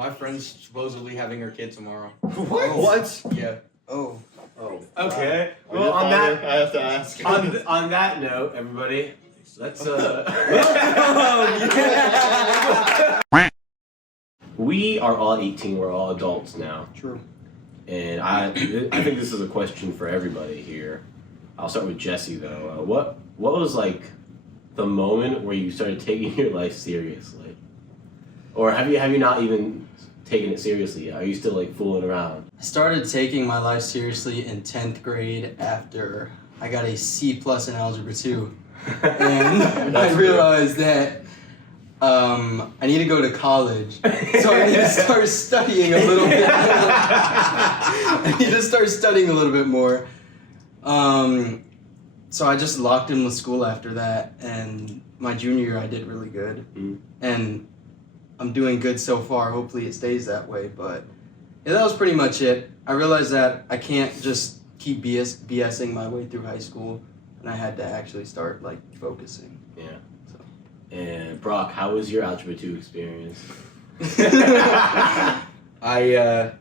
My friend's supposedly having her kid tomorrow. What? Yeah. Oh. Okay. Well, Well, on that I have to ask. on that note, everybody, let's We are all 18. We're all adults now, True. and I think this is a question for everybody here. I'll start with Jesse though. What was like the moment where you started taking your life seriously, or have you not even taken it seriously yet? Are you still like fooling around? I started taking my life seriously in 10th grade after I got a C+ in Algebra 2. And I realized that I need to go to college. So I need to start studying a little bit more. I need to start studying a little bit more. So I just locked in with school after that, and my junior year I did really good. And I'm doing good so far. Hopefully it stays that way, but yeah, that was pretty much it. I realized that I can't just keep BSing my way through high school, and I had to actually start like focusing. Yeah. So. And Brock, how was your Algebra 2 experience? I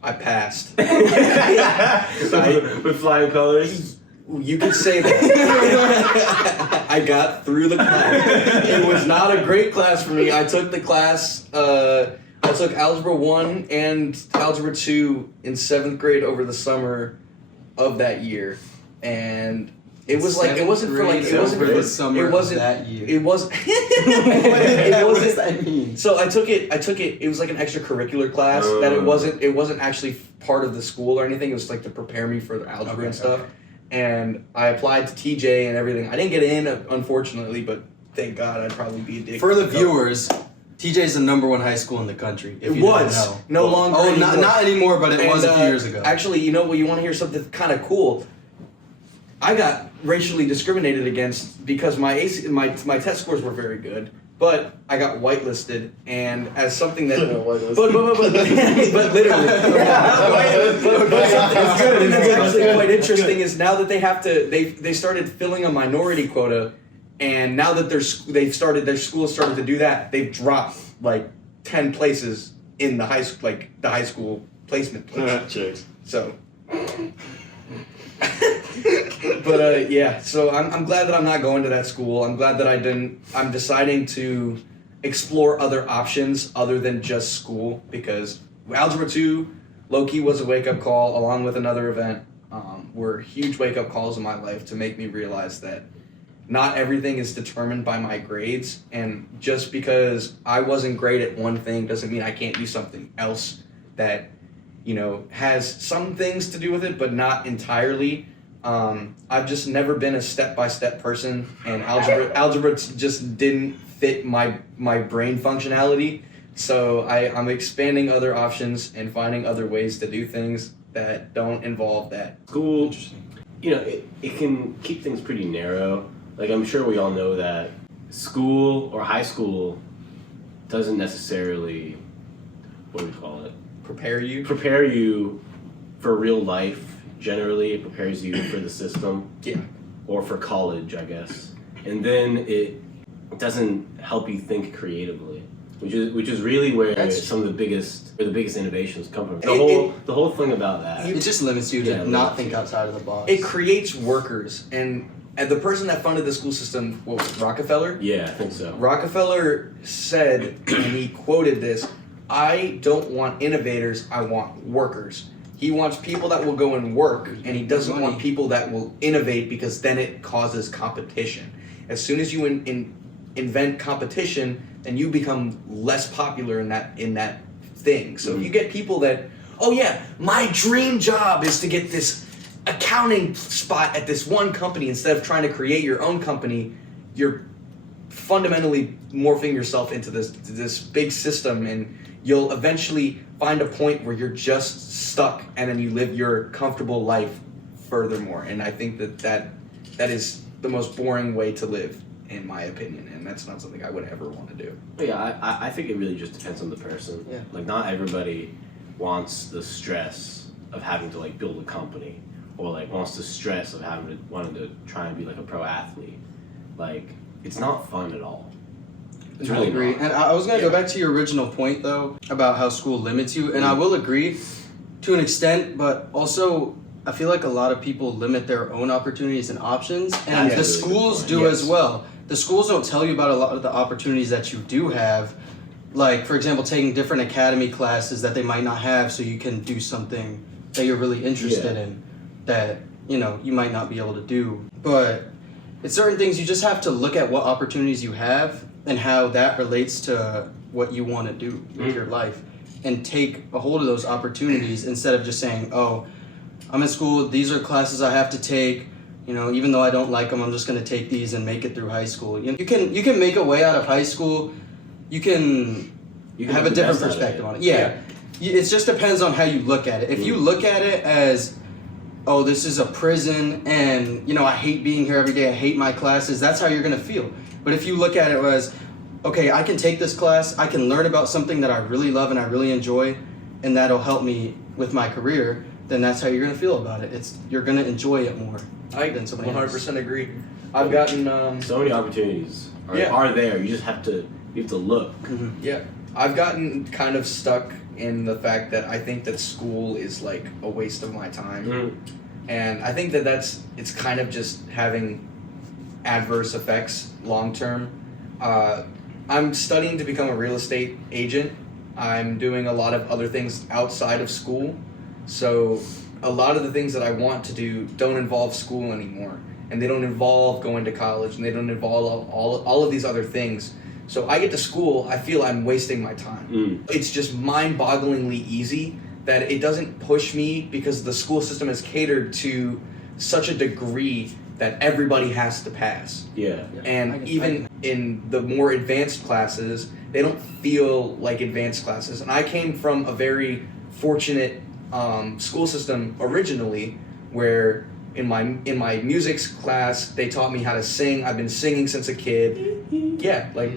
passed. With flying colors? You could say that. I got through the class. It was not a great class for me. I took the class, I took Algebra 1 and Algebra 2 in 7th grade over the summer of that year. And it was like, it wasn't for like, it wasn't for the summer it wasn't, of that year. It wasn't, What does that mean? So I took it was like an extracurricular class that it wasn't actually part of the school or anything. It was like to prepare me for the algebra and stuff. And I applied to TJ and everything. I didn't get in, unfortunately, but thank God. I'd probably be addicted. For the viewers, TJ's the #1 high school in the country. If It you was didn't know. no longer. Oh, anymore. not anymore, but it was a few years ago. Actually, you know what? You want to hear something kind of cool? I got racially discriminated against because my test scores were very good, but I got whitelisted, and as something that but literally, but something that's actually quite interesting is now that they started filling a minority quota, and now that their school started to do that, they've dropped like 10 places in the high school placement place. So. But yeah, so I'm glad that I'm not going to that school. I'm glad that I'm deciding to explore other options other than just school, because Algebra 2 low-key was a wake-up call along with another event. Were huge wake-up calls in my life to make me realize that not everything is determined by my grades, and just because I wasn't great at one thing doesn't mean I can't do something else that, you know, has some things to do with it, but not entirely. I've just never been a step-by-step person, and algebra just didn't fit my brain functionality. So I'm expanding other options and finding other ways to do things that don't involve that. School, you know, it can keep things pretty narrow. Like, I'm sure we all know that school or high school doesn't necessarily, what do we call it? Prepare you for real life. Generally, it prepares you for the system. Yeah. Or for college, I guess. And then it doesn't help you think creatively, which is really where some of the biggest innovations come from. The whole thing about that. It just limits you to not think outside of the box. It creates workers, and the person that funded the school system, what was it, Rockefeller? Yeah, I think so. Rockefeller said, and he quoted this, "I don't want innovators, I want workers." He wants people that will go and work, and he doesn't want people that will innovate, because then it causes competition. As soon as you invent competition, then you become less popular in that thing. So if you get people that, oh yeah, my dream job is to get this accounting spot at this one company, instead of trying to create your own company, you're fundamentally morphing yourself into this big system, and you'll eventually find a point where you're just stuck, and then you live your comfortable life furthermore. And I think that is the most boring way to live, in my opinion, and that's not something I would ever want to do. Yeah, I think it really just depends on the person. Yeah. Like, not everybody wants the stress of having to like build a company, or like wants the stress of wanting to try and be like a pro athlete. Like, it's not fun at all. It's I really agree. not. And I was going to Yeah. go back to your original point, though, about how school limits you. And I will agree to an extent, but also I feel like a lot of people limit their own opportunities and options. And That's the a really good schools point. do Yes. as well. The schools don't tell you about a lot of the opportunities that you do have. Like, for example, taking different academy classes that they might not have so you can do something that you're really interested in that, you know, you might not be able to do. But it's certain things you just have to look at what opportunities you have and how that relates to what you want to do with your life and take a hold of those opportunities instead of just saying, oh, I'm in school, these are classes I have to take, you know, even though I don't like them, I'm just going to take these and make it through high school. You can make a way out of high school. You can have a make the different best out of perspective it. on it. Yeah. It just depends on how you look at it. If you look at it as, oh, this is a prison and, you know, I hate being here every day, I hate my classes, that's how you're going to feel. But if you look at it as, okay, I can take this class, I can learn about something that I really love and I really enjoy, and that'll help me with my career, then that's how you're going to feel about it. You're going to enjoy it more I than somebody 100% else. agree. I've gotten So many opportunities are there. You just have to look. yeah, I've gotten kind of stuck in the fact that I think that school is like a waste of my time, and I think that it's kind of just having adverse effects long term. I'm studying to become a real estate agent. I'm doing a lot of other things outside of school, so a lot of the things that I want to do don't involve school anymore, and they don't involve going to college, and they don't involve all of these other things. So I get to school, I feel I'm wasting my time. It's just mind-bogglingly easy that it doesn't push me because the school system is catered to such a degree that everybody has to pass. Yeah. And even in the more advanced classes, they don't feel like advanced classes. And I came from a very fortunate school system originally, where in my music class they taught me how to sing. I've been singing since a kid. Yeah, like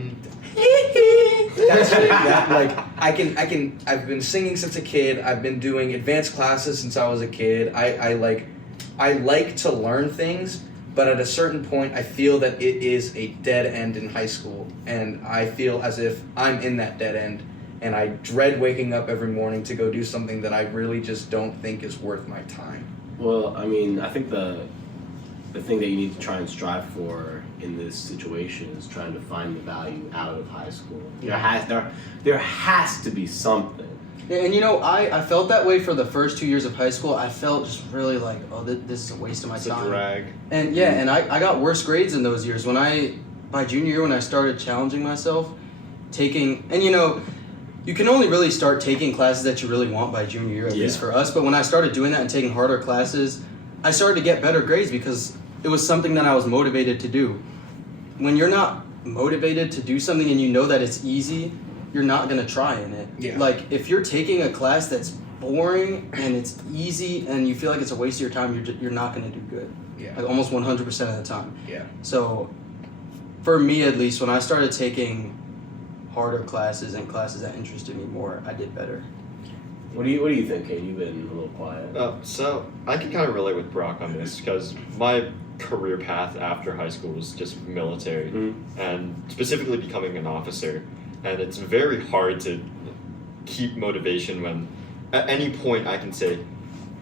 that's that, like I've been singing since a kid. I've been doing advanced classes since I was a kid. I like to learn things, but at a certain point I feel that it is a dead end in high school, and I feel as if I'm in that dead end, and I dread waking up every morning to go do something that I really just don't think is worth my time. Well, I mean, I think the thing that you need to try and strive for in this situation is trying to find the value out of high school. There has to be something. Yeah, and you know, I felt that way for the first 2 years of high school. I felt just really like, oh, this is a waste of my time. It's a drag. And yeah, and I got worse grades in those years. By junior year, when I started challenging myself, and you know, you can only really start taking classes that you really want by junior year, at least for us. But when I started doing that and taking harder classes, I started to get better grades because it was something that I was motivated to do. When you're not motivated to do something and you know that it's easy, you're not going to try in it. Yeah. Like, if you're taking a class that's boring and it's easy and you feel like it's a waste of your time, you're not going to do good. Yeah. Like, almost 100% of the time. Yeah. So, for me at least, when I started taking harder classes and classes that interested me more, I did better. What do you think, Kaden? You've been a little quiet. So I can kind of relate with Brock on this because my career path after high school was just military and specifically becoming an officer. And it's very hard to keep motivation when at any point I can say,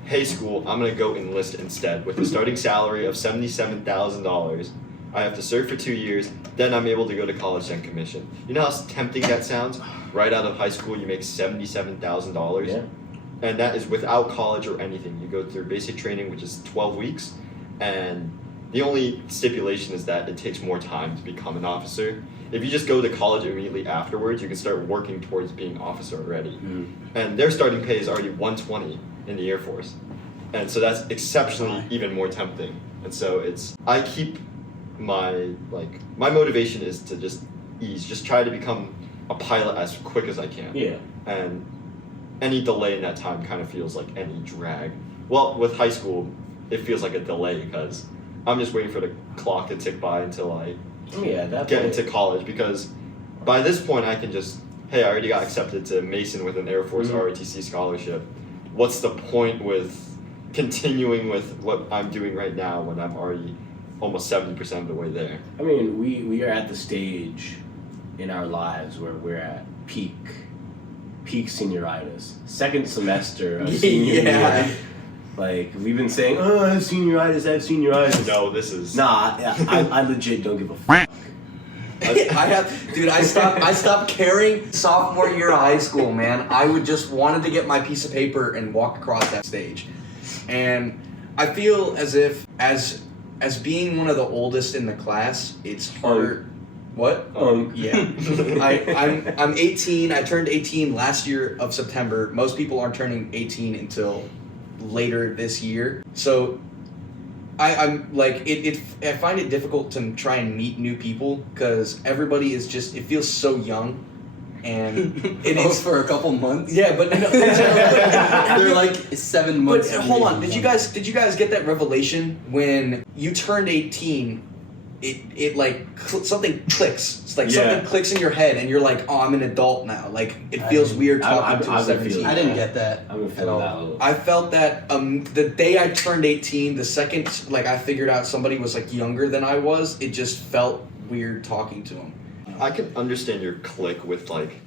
hey school, I'm going to go enlist instead with a starting salary of $77,000. I have to serve for 2 years, then I'm able to go to college and commission. You know how tempting that sounds? Right out of high school, you make $77,000. Yeah. And that is without college or anything. You go through basic training, which is 12 weeks, and the only stipulation is that it takes more time to become an officer. If you just go to college immediately afterwards, you can start working towards being officer already. And their starting pay is already $120 in the Air Force. And so that's exceptionally even more tempting. And so I keep my motivation is to just try to become a pilot as quick as I can. Yeah. And any delay in that time kind of feels like any drag. Well, with high school, it feels like a delay because I'm just waiting for the clock to tick by until I get into college, because by this point I can just, hey, I already got accepted to Mason with an Air Force ROTC scholarship. What's the point with continuing with what I'm doing right now when I'm already almost 70% of the way there? I mean, we are at the stage in our lives where we're at peak senioritis, second semester of senior Yeah. year. Like we've been saying, oh, I have senioritis. No, this is Nah, I legit don't give a fuck. I stopped caring sophomore year of high school, man. I would just wanted to get my piece of paper and walk across that stage. And I feel as if as being one of the oldest in the class, it's harder. What? Yeah. I'm 18. I turned 18 last year of September. Most people aren't turning 18 until later this year. So I'm like I find it difficult to try and meet new people because everybody is just, it feels so young, and it is for a couple months. Yeah, but no, They're like 7 months. But hold on, did you guys get that revelation when you turned 18? It like something clicks. It's like something clicks in your head, and you're like, oh, I'm an adult now. Like it feels weird talking to a 17. I didn't get that. I'm feeling that a little. I felt that the day I turned 18, the second like I figured out somebody was like younger than I was, it just felt weird talking to them. I can understand your click with like,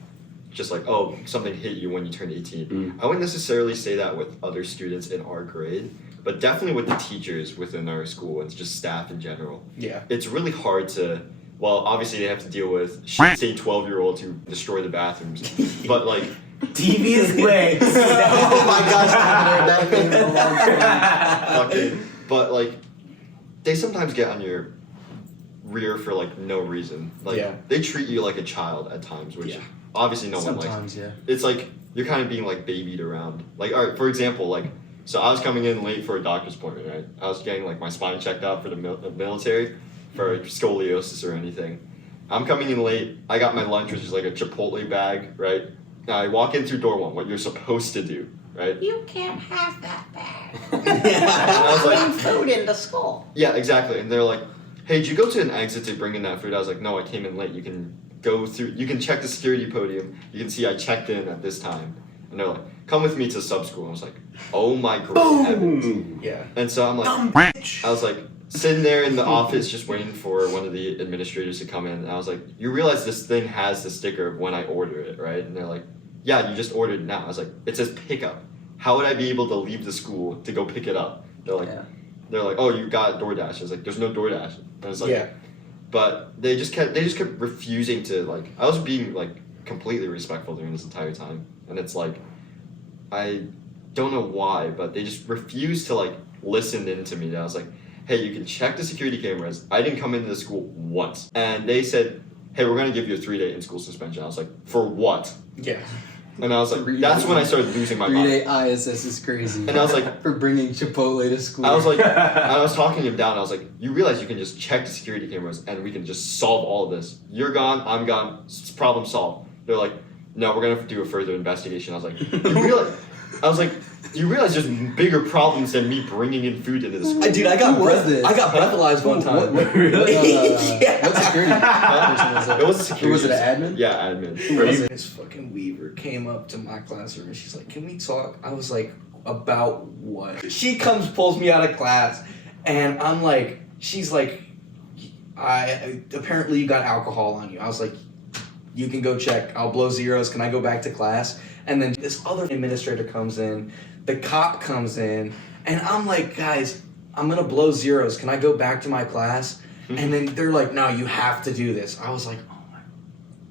just like, oh, something hit you when you turned 18. I wouldn't necessarily say that with other students in our grade, but definitely with the teachers within our school and just staff in general. Yeah. It's really hard to, well, obviously they have to deal with say 12-year-olds who destroy the bathrooms, but like devious ways. Oh my gosh, I haven't heard that name in a long time. okay, but like they sometimes get on your rear for like no reason. Like they treat you like a child at times, which obviously no one likes. Sometimes, yeah. It's like you're kind of being like babied around. Like, all right, for example, like, so I was coming in late for a doctor's appointment, right? I was getting like my spine checked out for the military for scoliosis or anything. I'm coming in late. I got my lunch, which is like a Chipotle bag, right? Now I walk in through door one, what you're supposed to do, right? You can't have that bag. And I was like, Bring food into school. yeah, exactly. And they're like, hey, did you go to an exit to bring in that food? I was like, no, I came in late. You can go through, you can check the security podium. You can see I checked in at this time. And they're like, come with me to sub school. I was like, oh my great heavens. Yeah. And so I'm like, I was like, sitting there in the office just waiting for one of the administrators to come in. And I was like, you realize this thing has the sticker of when I order it, right? And they're like, yeah, you just ordered it now. I was like, it says pickup. How would I be able to leave the school to go pick it up? They're like, oh, you got DoorDash. I was like, there's no DoorDash. And it's like, but they just kept refusing to, like, I was being like completely respectful during this entire time. And it's like, I don't know why, but they just refused to like listen in to me. And I was like, hey, you can check the security cameras. I didn't come into the school once. And they said, hey, we're going to give you a 3-day in-school suspension. I was like, for what? Yeah. And I was like, that's when I started losing my mind. 3-day ISS is crazy. And I was like, for bringing Chipotle to school. I was like, I was talking him down. I was like, you realize you can just check the security cameras and we can just solve all of this. You're gone, I'm gone, problem solved. They're like, no, we're going to do a further investigation. I was like, you realize there's bigger problems than me bringing in food into the school. Dude, I got breathalyzed one time. Really? Yeah. What security person was it? It was a security. Was it an admin? Yeah, admin. This fucking Weaver came up to my classroom and she's like, can we talk? I was like, about what? She comes, pulls me out of class, and I'm like, she's like, apparently you got alcohol on you. I was like, you can go check. I'll blow zeros. Can I go back to class? And then this other administrator comes in, the cop comes in, and I'm like, guys, I'm gonna blow zeros. Can I go back to my class? And then they're like, no, you have to do this. I was like, oh my.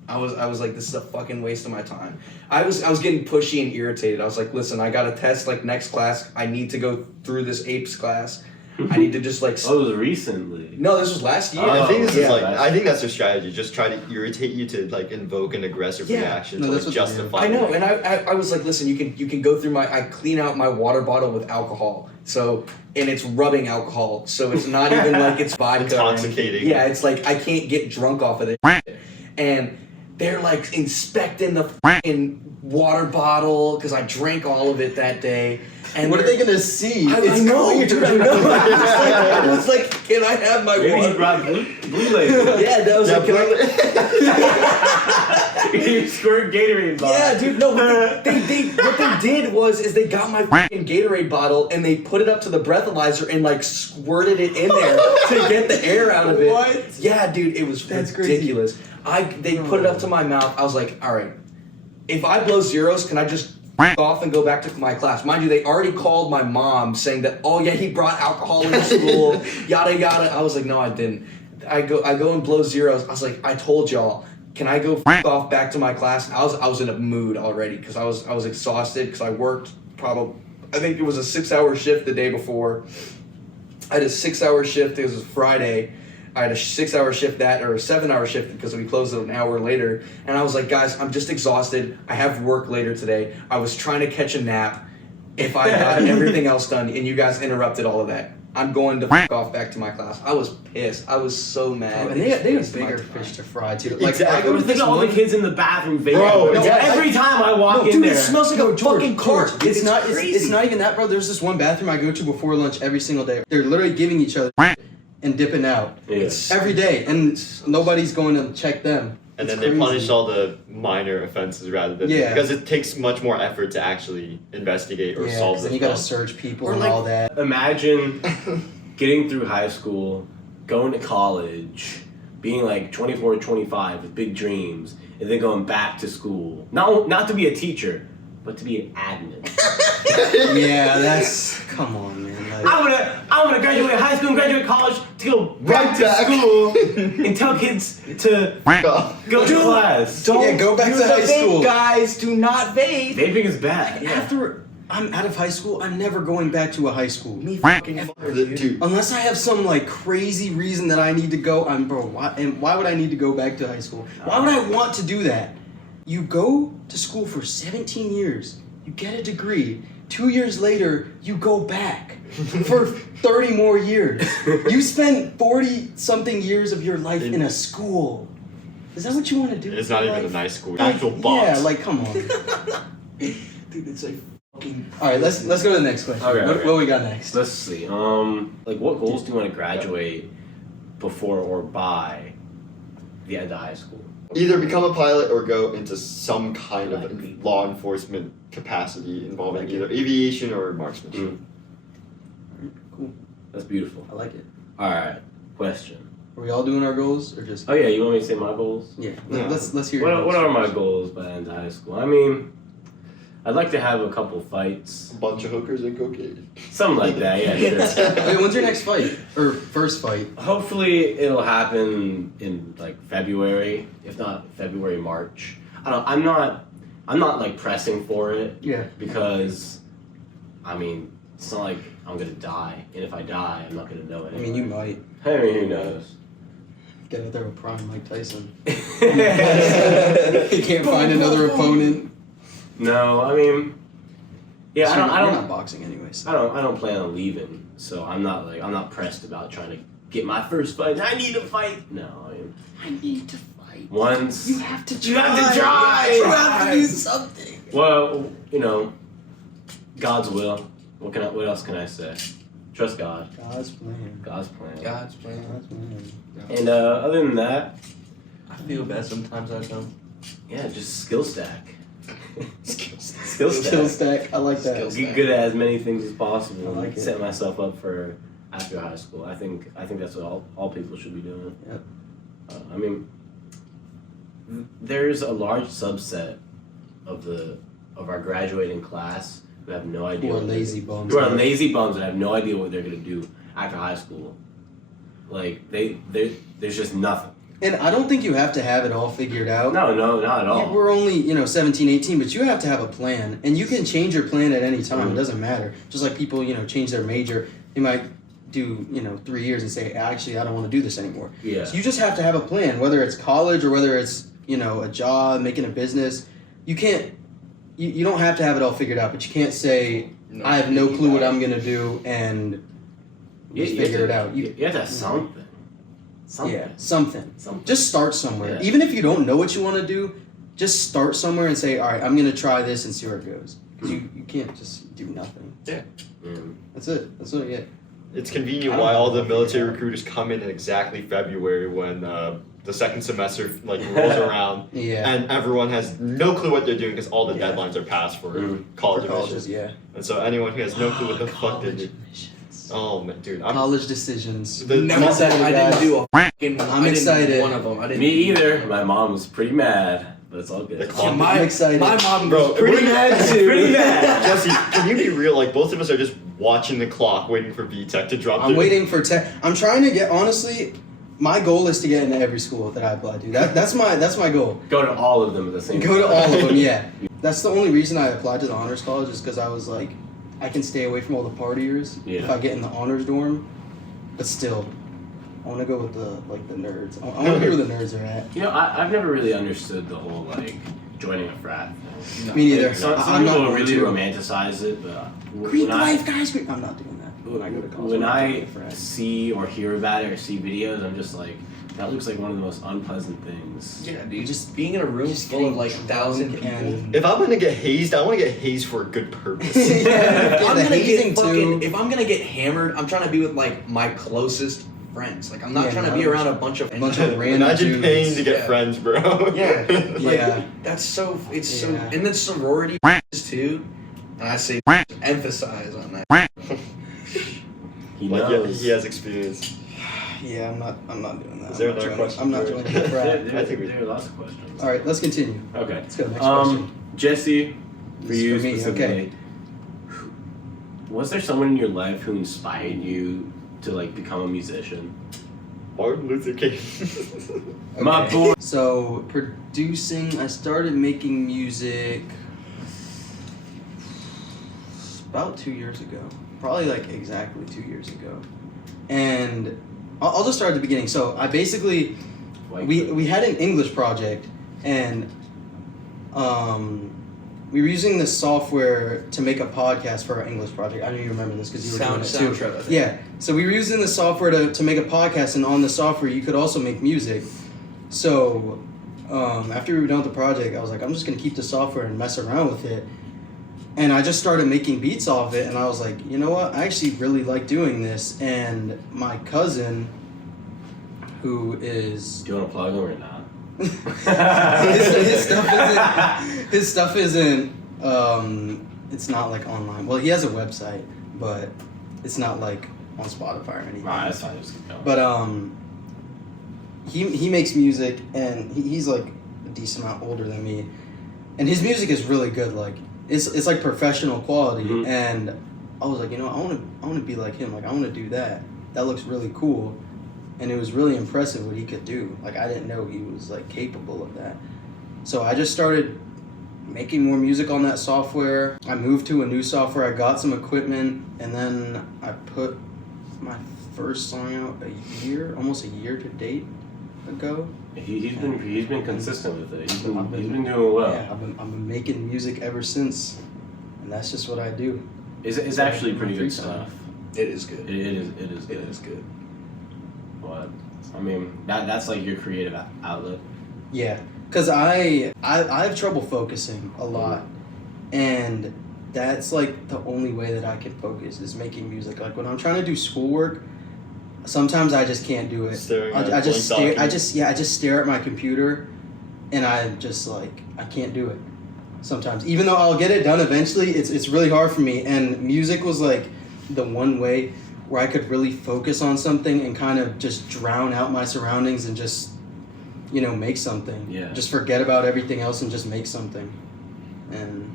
I was like, this is a fucking waste of my time. I was getting pushy and irritated. I was like, listen, I got a test like next class. I need to go through this apes class. I need to just like. Oh, it was recently. No, this was last year. I think this is like, I think that's their strategy. Just try to irritate you to like invoke an aggressive reaction to like justify. I know, and I was like, listen, you can go through I clean out my water bottle with alcohol. So, and it's rubbing alcohol, so it's not even like it's vodka. Intoxicating. Yeah, it's like I can't get drunk off of it. And they're like inspecting the fucking water bottle because I drank all of it that day. And what are they gonna see? I know, dude. I know. I was like, can I have my Maybe water? he brought blue label. Yeah, that was like, You squirt Gatorade bottle. yeah, dude. No, what they did was they got my fucking Gatorade bottle and they put it up to the breathalyzer and like squirted it in there to get the air out of it. What? Yeah, dude, it was ridiculous. They put it up to my mouth. I was like, all right, if I blow zeros, can I just off and go back to my class? Mind you, they already called my mom saying that, oh yeah, he brought alcohol into school, yada yada. I was like, no, I didn't. I go and blow zeros. I was like, I told y'all, can I go off back to my class? I was in a mood already because I was exhausted because I worked I think it was a 6-hour shift the day before. I had a 6-hour shift. It was Friday. I had a 6-hour shift or a 7-hour shift because we closed it an hour later. And I was like, guys, I'm just exhausted. I have work later today. I was trying to catch a nap. If I got everything else done and you guys interrupted all of that, I'm going to off back to my class. I was pissed. I was so mad. And they have bigger fish to fry too. Like Exactly. I go to Think this of all the one. kids in the bathroom vaping. Bro, Every time I walk in dude, there. it smells like a fucking cart. It's not. crazy. It's not even that, bro. There's this one bathroom I go to before lunch every single day. They're literally giving each other and dipping out Yes. every day, and nobody's going to check them. And It's then they punish crazy. all the minor offenses rather than because it takes much more effort to actually investigate or Yeah, solve 'cause the then you gotta problem. search people Or and like- all that. Imagine getting through high school, going to college, being like 24, 25 with big dreams, and then going back to school. Not to be a teacher, but to be an admin. Yeah, that's come on, man. Like, I wanna graduate high school and graduate college to go back Right to back. school and tell kids to go to class. Yeah, go back use to the high vape, school. guys. Do not vape. Vaping is bad. after I'm out of high school, I'm never going back to a high school. Me fucking Dude, Unless I have some like crazy reason that I need to go, why would I need to go back to high school? Why would I want to do that? You go to school for 17 years, you get a degree. 2 years later, you go back for 30 more years. You spent 40 something years of your life in a school. Is that what you want to do? it's with not your even a life? nice school. Like, Actual box. Yeah, like come on. dude, it's like fucking. All right, let's go to the next question. Okay, What, okay. what we got next? Let's see. Like what goals do you want to graduate before or by the end of high school? Either become a pilot or go into some kind of law enforcement capacity involving either aviation or marksmanship. Cool. That's beautiful. I like it. All right. Question. Are we all doing our goals or just? Oh yeah, you want me to say my goals? Yeah. Yeah. Let's hear. your What goals are my first. goals by the end of high school? I mean, I'd like to have a couple fights, A bunch of hookers and cocaine. something like that. Yeah, sure. Wait, when's your next fight or first fight? Hopefully, it'll happen in like February, if not February, March. I'm not like pressing for it Yeah. because, I mean, it's not like I'm gonna die, and if I die, I'm not gonna know it. I mean, you might I mean, who knows? get out there with prime Mike Tyson. no, He can't find another opponent. I mean, yeah, So I you're don't. not boxing anyways. I don't plan on leaving, so I'm not pressed about trying to get my first fight. I need to fight. No, I mean, I need to fight. once You have to try. You have to try. You have to do something. well, God's will. What else can I say? Trust God. God's plan. God's plan. God's plan. God's plan. And other than that, I feel bad sometimes. I don't. yeah, just skill stack. Skills. Skill stack. Skill stack. I like that. Skills. Get good at as many things as possible. I like and it. set myself up for after high school. I think that's what all people should be doing. Yep. I mean, there's a large subset of our graduating class who have no idea. Who are what they're- lazy bums. Who are lazy bums and have no idea what they're gonna do after high school. Like there's just nothing. And I don't think you have to have it all figured out. No, not at all. We're only, 17, 18, but you have to have a plan. And you can change your plan at any time. Mhm. It doesn't matter. Just like people, change their major. They might do, 3 years and say, actually, I don't want to do this anymore. Yeah. So you just have to have a plan, whether it's college or whether it's, a job, making a business. You can't, you don't have to have it all figured out, but you can't say, I have no clue what I'm going to do and just You have figure to- it out. You have to have something. Something. Yeah, something. Something. Just start somewhere. Yeah. Even if you don't know what you want to do, just start somewhere and say, all right, I'm going to try this and see where it goes. Because you can't just do nothing. Mm. That's it. That's what I get. It's I convenient don't why know all the what military to do. recruiters come in exactly February when the second semester rolls around Yeah. and everyone has no clue what they're doing because all the Yeah. deadlines are passed for Mhm. college For colleges, admissions. yeah. And so anyone who has no clue what the fuck they're College doing. admissions. Oh man, dude, College decisions. The- Never excited, I guys. didn't do a fucking. I'm I didn't do excited. one of them. I didn't. Me either. My mom was pretty mad, but it's all good. The Yeah, clock- my, I'm excited. my mom Bro, was pretty we're- mad too. Pretty mad. Jesse, can you be real? Like both of us are just watching the clock, waiting for VTech to drop. I'm their- waiting for I'm trying to get, honestly, my goal is to get into every school that I apply to. That's my goal. Go to all of them at the same time. Go to all of them, yeah. That's the only reason I applied to the honors college is because I was like, I can stay away from all the partiers if Yeah. I get in the honors dorm. But still, I want to go with the nerds. I want to be where the nerds are at. You know, I've never really understood the whole like joining a frat thing. Me neither. Like, some I'm not people going really to. romanticize it, but Greek when life, guys. I'm not doing that. When I go to college, when I'm not I doing a frat. see or hear about it or see videos, I'm just like, that looks like one of the most unpleasant things. Yeah, dude. Just- Being in a room just full of getting like drunk 1,000 people. and- If I'm gonna get hazed, I want to get hazed for a good purpose. Yeah, I'm the gonna hazing get fucking. too. If I'm gonna get hammered, I'm trying to be with like my closest friends. Like I'm not Yeah, trying to no. be around a bunch of random Imagine dudes. paying to get Yeah. friends, bro. Yeah, like, Yeah. That's so. It's so. Yeah. And then sorority too. And I say emphasize on that. He Like, yeah, knows. he has experience. Yeah, I'm not doing that. Is there I'm not another joining- question I'm not for- joining the there, frat. there, I think we- there are lots of questions. All right, let's continue. Okay. Let's go. Next question. Jesse, for This is you for me, specifically, okay. was there someone in your life who inspired you to like become a musician? Martin Luther King. My boy. So producing, I started making music about 2 years ago. Probably like exactly 2 years ago. And I'll just start at the beginning. So I basically we had an English project and we were using this software to make a podcast for our English project. I know you remember this because you were doing it too. Soundtrack. I think. Yeah. So we were using the software to make a podcast, and on the software you could also make music. So after we were done with the project, I was like, I'm just gonna keep the software and mess around with it. And I just started making beats off it, and I was like, you know what? I actually really like doing this. And my cousin, who is Do you want to plug him or not? his stuff isn't it's not like online. Well, he has a website, but it's not like on Spotify or anything. Nah, that's fine. Just keep going. But he makes music, and he's like a decent amount older than me, and his music is really good. Like it's like professional quality. Mhm. And I was like, you know, I want to be like him. Like I want to do that. That looks really cool. And it was really impressive what he could do. Like I didn't know he was like capable of that. So I just started making more music on that software. I moved to a new software. I got some equipment, and then I put my first song out almost a year to date ago. He's been consistent with it. He's been doing well. Yeah, I've been making music ever since, and that's just what I do. It's actually pretty good Freestyle. stuff. It is good. It is good. It is good. But I mean, that's like your creative outlet. Yeah, cause I have trouble focusing a lot, and that's like the only way that I can focus is making music. Like when I'm trying to do schoolwork, sometimes I just can't do it. Staring at I a just blank stare. I document. just stare at my computer, and I just like I can't do it. Sometimes, even though I'll get it done eventually, it's really hard for me. And music was like the one way where I could really focus on something and kind of just drown out my surroundings and just, you know, make something. Yeah. Just forget about everything else and just make something. And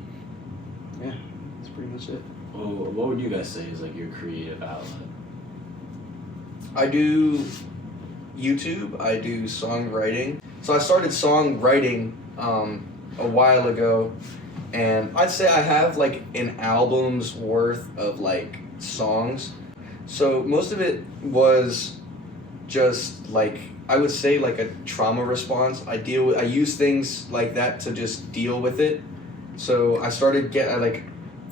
yeah, that's pretty much it. Well, what would you guys say is like your creative outlet? I do YouTube. I do songwriting. So I started songwriting a while ago, and I'd say I have like an album's worth of like songs. So most of it was just like I would say like a trauma response. I use things like that to just deal with it. So I started like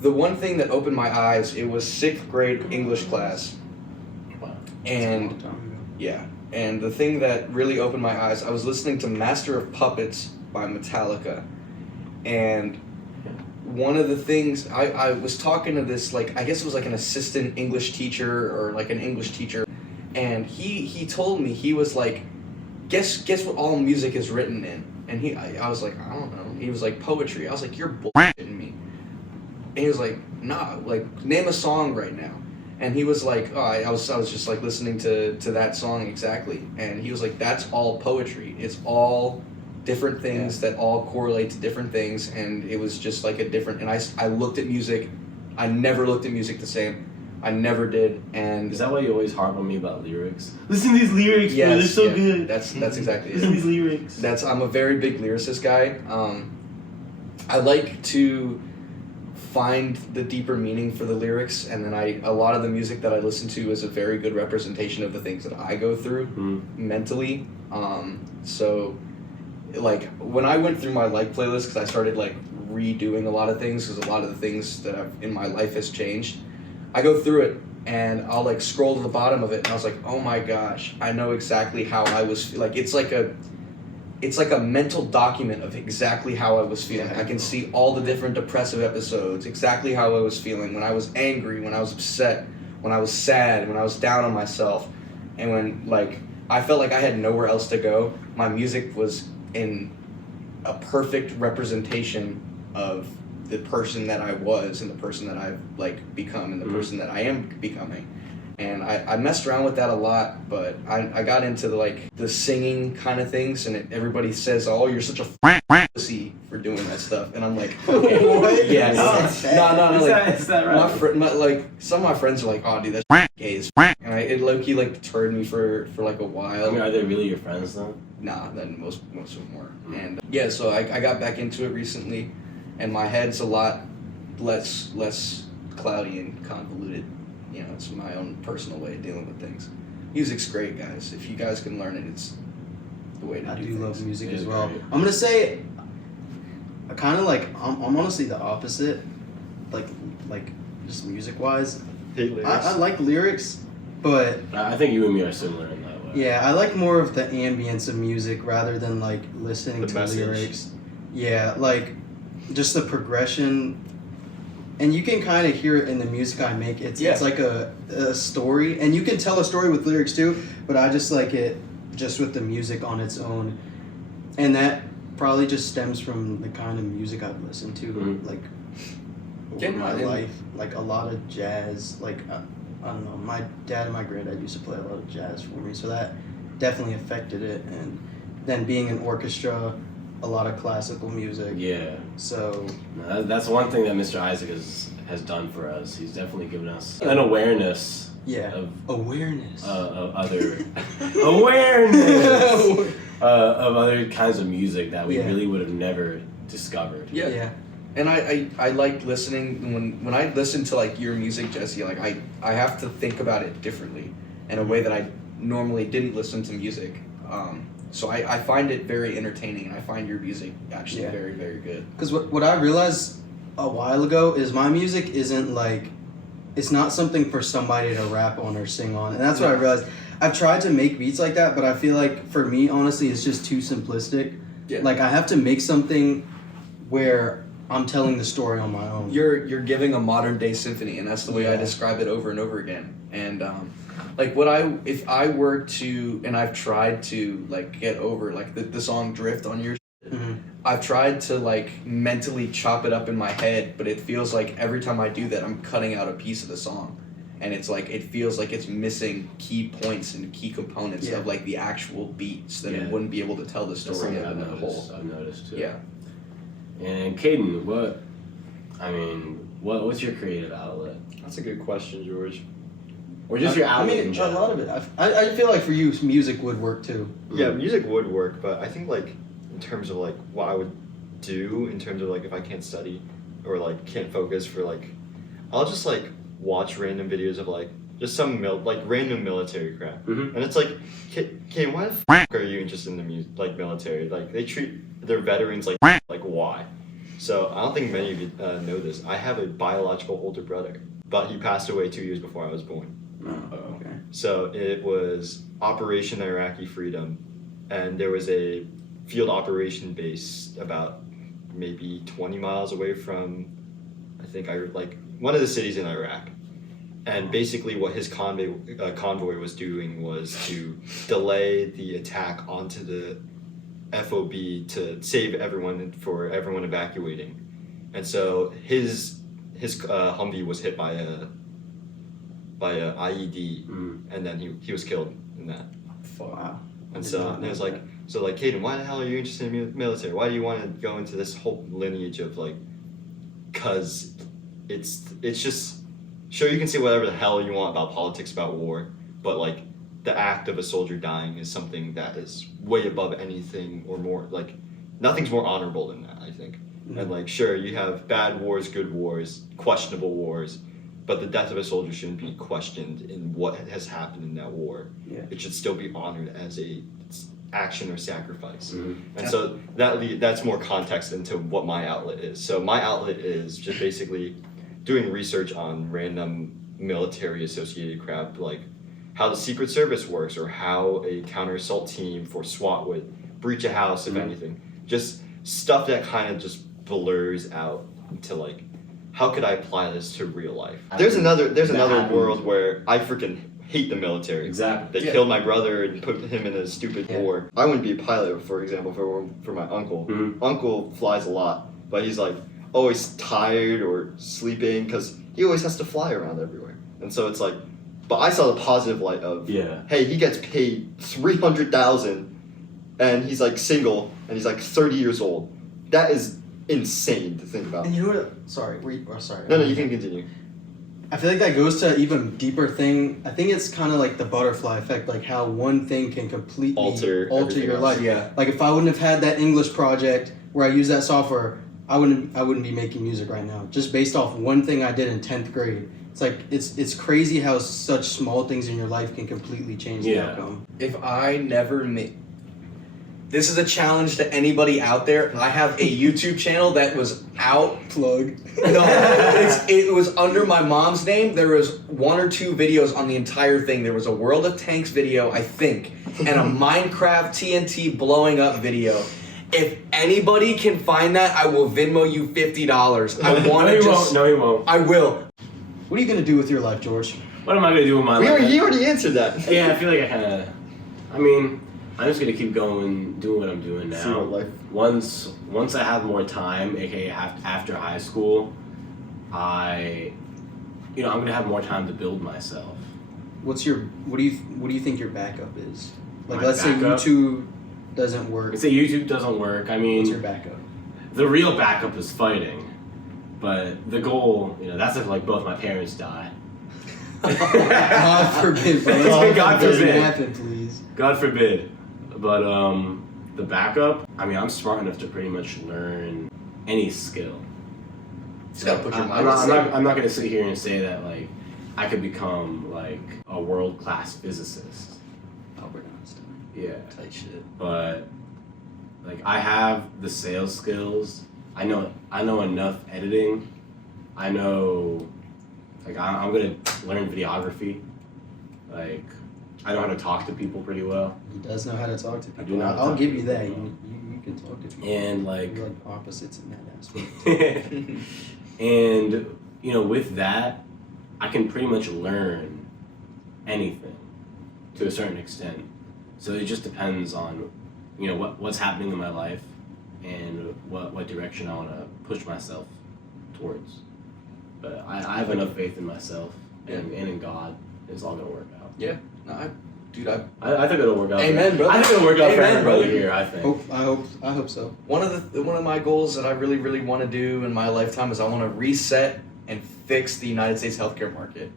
the one thing that opened my eyes. It was 6th grade English class, Wow. and That's a long time ago. yeah, and the thing that really opened my eyes, I was listening to Master of Puppets by Metallica, and one of the things, I was talking to this, like, I guess it was like an assistant English teacher or like an English teacher, and he told me, he was like, guess what all music is written in? And I was like, I don't know. He was like, poetry. I was like, you're bullshitting me. And he was like, nah, like, name a song right now. And he was like, oh, I was just like listening to that song exactly. And he was like, that's all poetry. It's all different things that all correlate to different things. And it was just like a different, and I looked at music. I never looked at music the same. I never did. And Is that why you always harp on me about lyrics? Listen to these lyrics, bro. They're so good. That's exactly Listen to it. these lyrics. I'm a very big lyricist guy. I like to find the deeper meaning for the lyrics, and then a lot of the music that I listen to is a very good representation of the things that I go through mentally. So like when I went through my like playlist, because I started like redoing a lot of things, because a lot of the things that I've in my life has changed, I go through it and I'll like scroll to the bottom of it and I was like, oh my gosh, I know exactly how I was like it's like a mental document of exactly how I was feeling. I can see all the different depressive episodes, exactly how I was feeling when I was angry, when I was upset, when I was sad, when I was down on myself. And when like I felt like I had nowhere else to go, my music was in a perfect representation of the person that I was and the person that I've like become and the person that I am becoming. And I messed around with that a lot, but I got into the singing kind of things, and everybody says, oh, you're such a pussy for doing that stuff. And I'm like, okay, yeah, no, like, is that right? like, some of my friends are like, oh, dude, that's gay as f. And it low-key, like, turned me for like a while. I mean, are they really your friends, though? Nah, then most of them were. And yeah, so I got back into it recently, and my head's a lot less cloudy and convoluted. You know, it's my own personal way of dealing with things. Music's great, guys. If you guys can learn it, it's the way to do I do things. love music It as is well. great. I'm gonna say, I kind of like. I'm honestly the opposite. Like just music wise, Hate lyrics. I like lyrics, but I think you and me are similar in that way. yeah, I like more of the ambience of music rather than like listening The to message. lyrics. Yeah, like just the progression. And you can kind of hear it in the music I make. It's like a story. And you can tell a story with lyrics too, but I just like it just with the music on its own. And that probably just stems from the kind of music I've listened to, like, over my life. Like, a lot of jazz. Like, I don't know, my dad and my granddad used to play a lot of jazz for me, so that definitely affected it. And then being in orchestra, a lot of classical music. Yeah. So No, that's one thing that Mr. Isaac has done for us. He's definitely given us an awareness yeah, of awareness. of other awareness of other kinds of music that we really would have never discovered. Yeah. And I like listening when I listen to like your music, Jesse, like I have to think about it differently in a way that I normally didn't listen to music. So I find it very entertaining, and I find your music actually very, very good. Because what I realized a while ago is my music isn't like, it's not something for somebody to rap on or sing on. And that's what I realized. I've tried to make beats like that, but I feel like for me, honestly, it's just too simplistic. Yeah. Like I have to make something where I'm telling the story on my own. You're giving a modern day symphony, and that's the way I describe it over and over again. And like if I were to, and I've tried to like get over like the song Drift on your I've tried to like mentally chop it up in my head, but it feels like every time I do that I'm cutting out a piece of the song, and it's like it feels like it's missing key points and key components of like the actual beats that it wouldn't be able to tell the That's story something of I've in a whole. noticed. I've noticed too. Yeah. And Kaden, what's your creative outlet? That's a good question, George. Or just your outlet in a general? lot of it. I feel like for you, music would work too. Yeah, music would work, but I think like in terms of like what I would do in terms of like if I can't study or like can't focus for like, I'll just like watch random videos of like just some random military crap, and it's like, Kane, why the f*** are you interested in the military? Like they treat their veterans like why? So I don't think many of you know this. I have a biological older brother, but he passed away 2 years before I was born. Oh, okay. So it was Operation Iraqi Freedom, and there was a field operation base about maybe 20 miles away from, I think one of the cities in Iraq. And basically what his convoy was doing was to delay the attack onto the FOB to save everyone evacuating. And so his Humvee was hit by by a IED, and then he was killed in that. Wow. And so it was like, Kaden, why the hell are you interested in the military? Why do you want to go into this whole lineage of like, cause it's just, sure, you can say whatever the hell you want about politics, about war, but like the act of a soldier dying is something that is way above anything or more, like nothing's more honorable than that, I think. And like, sure, you have bad wars, good wars, questionable wars, but the death of a soldier shouldn't be questioned in what has happened in that war. Yeah. It should still be honored as a action or sacrifice. And Yeah. so that's more context into what my outlet is. So my outlet is just basically doing research on random military associated crap, like how the Secret Service works or how a counter assault team for SWAT would breach a house, if anything. Just stuff that kind of just blurs out to like, how could I apply this to real life? There's another world where I freaking hate the military. Exactly. They killed my brother and put him in a stupid war. I wouldn't be a pilot, for example, for my uncle. Uncle flies a lot, but he's like always tired or sleeping because he always has to fly around everywhere. And so it's like, but I saw the positive light of, hey, he gets paid $300,000 and he's like single and he's like 30 years old. That is insane to think about. And you know what? Sorry. Sorry. No, you can continue. I feel like that goes to an even deeper thing. I think it's kind of like the butterfly effect, like how one thing can completely alter everything your else. life. Yeah. Like if I wouldn't have had that English project where I used that software, I wouldn't be making music right now. Just based off one thing I did in 10th grade. It's like it's crazy how such small things in your life can completely change the outcome. If I never made, this is a challenge to anybody out there. I have a YouTube channel that was out. Plug. No, it was under my mom's name. There was 1 or 2 videos on the entire thing. There was a World of Tanks video, I think, and a Minecraft TNT blowing up video. If anybody can find that, I will Venmo you $50. I want to just. No, he won't. I will. What are you gonna do with your life, George? What am I gonna do with my life? He already answered that. Yeah, I feel like I kind of. I mean, I'm just gonna keep going, doing what I'm doing now. See what life. Once I have more time, aka after high school, I'm gonna have more time to build myself. What do you think your backup is? Like, My let's backup? say YouTube doesn't work. Let's say YouTube doesn't work. I mean, What's your backup? the real backup is fighting, but the goal, that's if like both my parents die. God forbid, bro. Let's God hope that doesn't forbid. happen, please. God forbid. But the backup, I mean, I'm smart enough to pretty much learn any skill. Just gotta put your I'm mind not, to I'm, it. not, I'm not gonna sit here and say that like I could become like a world-class physicist. Albert Einstein. Yeah. Tight shit. But like I have the sales skills. I know enough editing. I know like I'm gonna learn videography. Like I know how to talk to people pretty well. He does know how to talk to people. I do know how to I'll talk give to you people that. very well. You can talk to people. And like You're like opposites in that aspect. and with that, I can pretty much learn anything to a certain extent. So it just depends on what's happening in my life and what direction I want to push myself towards. But I have enough faith in myself and in God. It's all gonna work out. Yeah. No, I think it'll work out. Amen, brother. I think it'll work out for Amen, everybody brother. here. I think. I hope so. One of my goals that I really, really want to do in my lifetime is I want to reset and fix the United States healthcare market.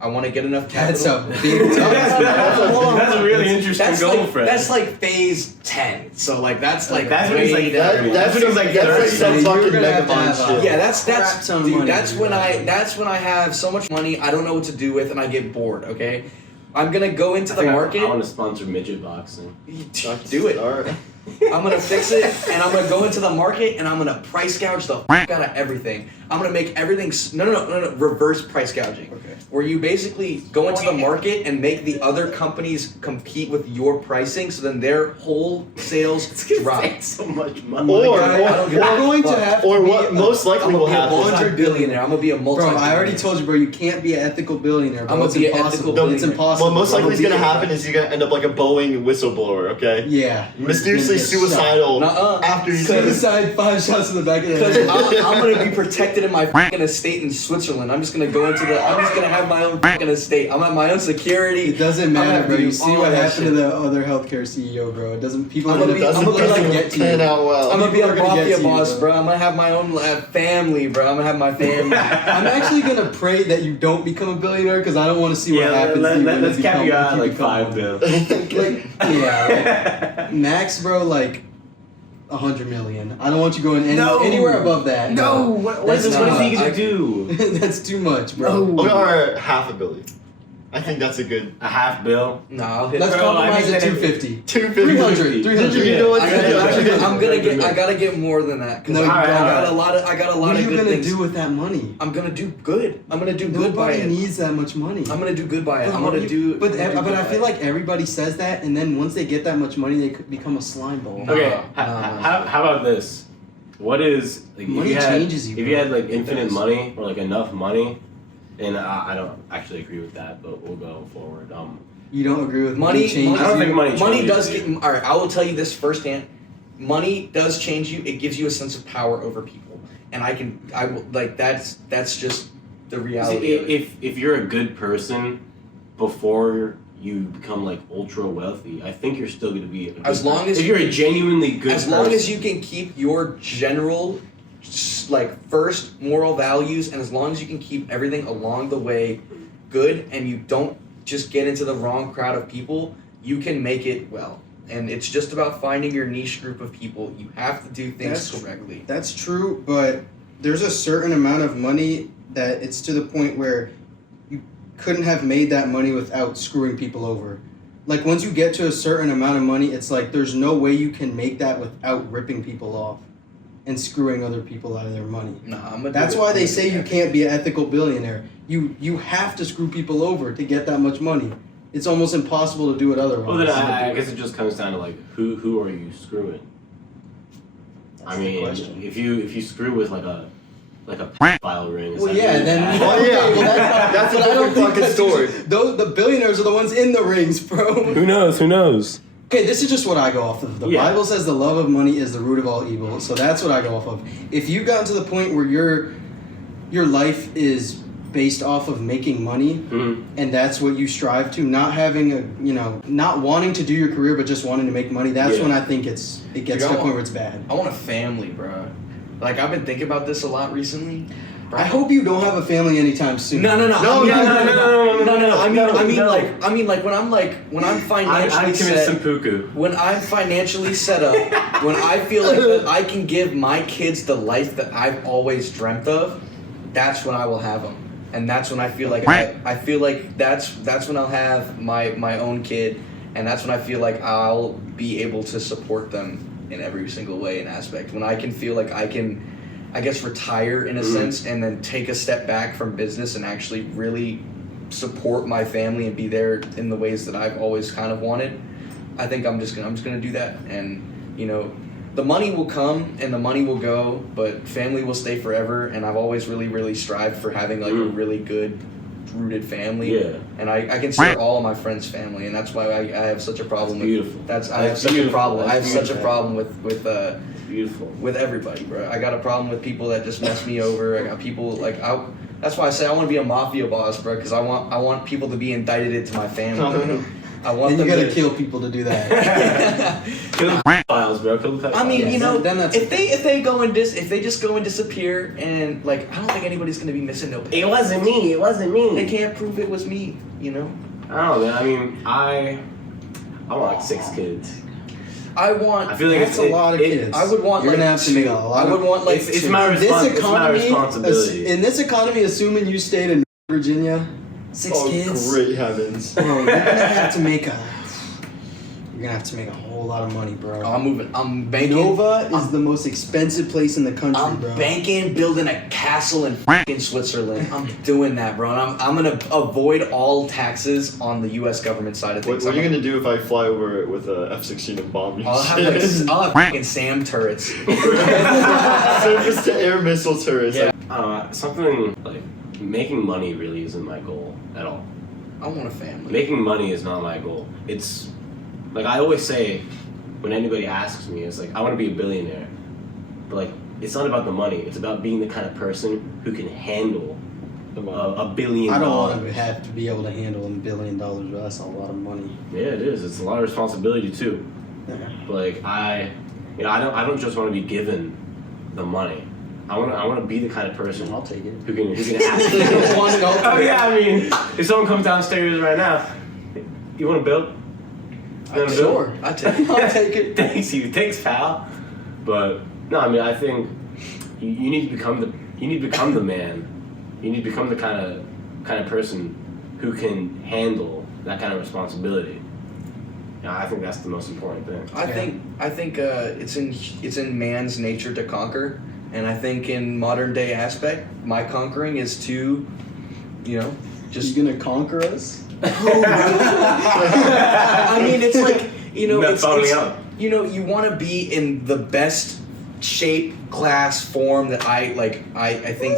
I want to get enough capital. That's a big That's a really interesting That's goal, like, Fred. that's like phase 10. So like that's like That's when he's like way that- down. that's when he's like that's 30. some You're fucking gonna have to Megamind have a- shit. Yeah, that's Crap ton of dude, money that's to do when that. that's when I have so much money I don't know what to do with and I get bored. Okay, I'm gonna go into I the think market. I want to sponsor midget boxing. Do it. All right. I'm gonna fix it, and I'm gonna go into the market, and I'm gonna price gouge the fuck out of everything. I'm gonna make everything no, reverse price gouging. Okay. Where you basically go into the market and make the other companies compete with your pricing, so then their whole sales drop. so much money. Or- I don't give a You're going to fuck. have Or to be what most likely I'm will gonna be a happen is multi-billionaire. I'm gonna be a Bro, multi-billionaire. I already told you, bro. You can't be an ethical billionaire. Bro. I'm gonna It's be an impossible. ethical It's billionaire. impossible. what most I'm likely is gonna gonna be- happen is you're gonna end up like a Boeing whistleblower, okay? Yeah. Mysteriously You're gonna get shot. suicidal Nuh-uh. after you Suicide, 5 shots in the back of the Because head. I'm gonna be protected protected in my fucking estate in Switzerland. I'm just gonna go into the. I'm just gonna have my own fucking estate. I'm at my own security. It doesn't I'm matter, gonna bro. do You see all what that happened to shit. the other healthcare CEO, bro. It doesn't. People I'm are gonna gonna, be- I'm gonna be like- get to Pan you. out well. I'm gonna be People a are gonna get mafia to you, boss, bro. bro. I'm gonna have my own family, bro. I'm gonna have my family. I'm actually gonna pray that you don't become a billionaire because I don't want to see what Yeah, happens. to you when let's you cap become- you out at when like become 5 one. mil. Like, yeah, like, max, bro. Like 100 million. I don't want you going anywhere above that. What is That's this? What is not- he gonna do? That's too much, bro. Or $500 million. I think that's a good A half bill? No, I'll hit. Let's Bro, compromise I mean, at then 250. 250. 300. You know what? I gotta get more than that because No, you I don't. got a lot of What are you good gonna things. do with that money? I'm gonna do good. I'm gonna do good by Nobody it. needs that much money. I'm gonna do good by it. But I'm what gonna do you- do. But I'm gonna do but good I by feel it. like everybody says that, and then once they get that much money, they could become a slime ball. No. Okay, no. how about this? What is like Money if you had, changes you, if you bro. had like infinite does. money or like enough money, and I don't actually agree with that, but we'll go forward. You don't agree with Money- changes I don't you? think money changes does you. get. All right, I will tell you this firsthand. Money does change you. It gives you a sense of power over people, and I will like that's just the reality. of it. If you're a good person before you become like ultra wealthy, I think you're still gonna be a good As long person. as if you you're a genuinely good as person. long as you can keep your general like first moral values, and as long as you can keep everything along the way good, and you don't just get into the wrong crowd of people, you can make it well. And it's just about finding your niche group of people. You have to do things That's- correctly. That's true, but there's a certain amount of money that it's to the point where you couldn't have made that money without screwing people over. Like once you get to a certain amount of money, it's like there's no way you can make that without ripping people off and screwing other people out of their money. Nah, I'm gonna That's do it. why they say you can't be an ethical billionaire. You have to screw people over to get that much money. It's almost impossible to do it otherwise. well, then I guess it just comes down to like who are you screwing? That's I the mean, question. if you screw with like a file ring, is Well, that yeah, really then bad? Well, yeah, that's a but I don't different think fucking that's story. Those the billionaires are the ones in the rings, bro. Who knows? Who knows? Okay, this is just what I go off of. The Yeah. Bible says the love of money is the root of all evil, so that's what I go off of. If you've gotten to the point where your life is based off of making money, and that's what you strive to, not having not wanting to do your career but just wanting to make money, that's Yeah. when I think it gets Dude, to the point where it's bad. I want a family, bro. Like I've been thinking about this a lot recently. Bro. I hope you don't have a family anytime soon. No. No, I mean like when I'm financially I'm set. seppuku. When I'm financially set up, when I feel like that I can give my kids the life that I've always dreamt of, that's when I will have them, and that's when I feel like I feel like that's when I'll have my own kid, and that's when I feel like I'll be able to support them in every single way and aspect. When I can feel like I can, I guess, retire in a sense, and then take a step back from business and actually really support my family and be there in the ways that I've always kind of wanted. I think I'm just gonna do that, and the money will come and the money will go, but family will stay forever. And I've always really strived for having like a really good rooted family. Yeah. And I consider all of my friends family, and that's why I have such a problem with beautiful. I have such a problem. I have such a problem with It's beautiful. with everybody, bro. I got a problem with people that just mess me over. I got people like that's why I say I want to be a mafia boss, bro, because I want people to be indicted into my family. I want And you them gotta to kill people to do that. Kill the files, bro. Kill the I mean, pedophiles. then that's if they go and if they just go and disappear, and like I don't think anybody's gonna be missing no. It wasn't me. It wasn't me. They can't prove it was me, I don't know, man. I mean, I want like 6 kids. I want. I feel like That's a lot of kids. I would want You're like gonna have to make a lot. I would want like It's two. my In this it's my economy, responsibility. in this economy, assuming you stayed in Virginia, 6 Oh, kids, great heavens. bro, you're gonna have to make a whole lot of money, bro. I'm moving. I'm banking. Nova is the most expensive place in the country, I'm bro. banking, building a castle in fucking Switzerland. I'm doing that, bro. And I'm gonna avoid all taxes on the U.S. government side of What things. are you gonna do if I fly over it with a F-16 and bomb you? I'll have fucking SAM turrets. Surface to air missile turrets. Yeah. Something like making money really isn't my goal at all. I want a family. Making money is not my goal. It's like I always say when anybody asks me, it's like I want to be a billionaire, but like it's not about the money. It's about being the kind of person who can handle The money. $1 billion. I don't want to have to be able to handle $1 billion. But that's a lot of money. Yeah, it is. It's a lot of responsibility too. Yeah. Like I don't just want to be given the money. I want to be the kind of person I'll take it. who can ask. Want to go? Oh yeah, I mean, if someone comes downstairs right now, you want to build? You wanna build? Sure. I take it. I'll take it. Thanks, pal. But no, I mean, I think you need to become the man. You need to become the kind of person who can handle that kind of responsibility. Yeah, I think that's the most important thing. I think it's in man's nature to conquer, and I think in modern day aspect, my conquering is to, just. You gonna conquer us? I mean, it's like Up. You want to be in the best shape, class, form that I think.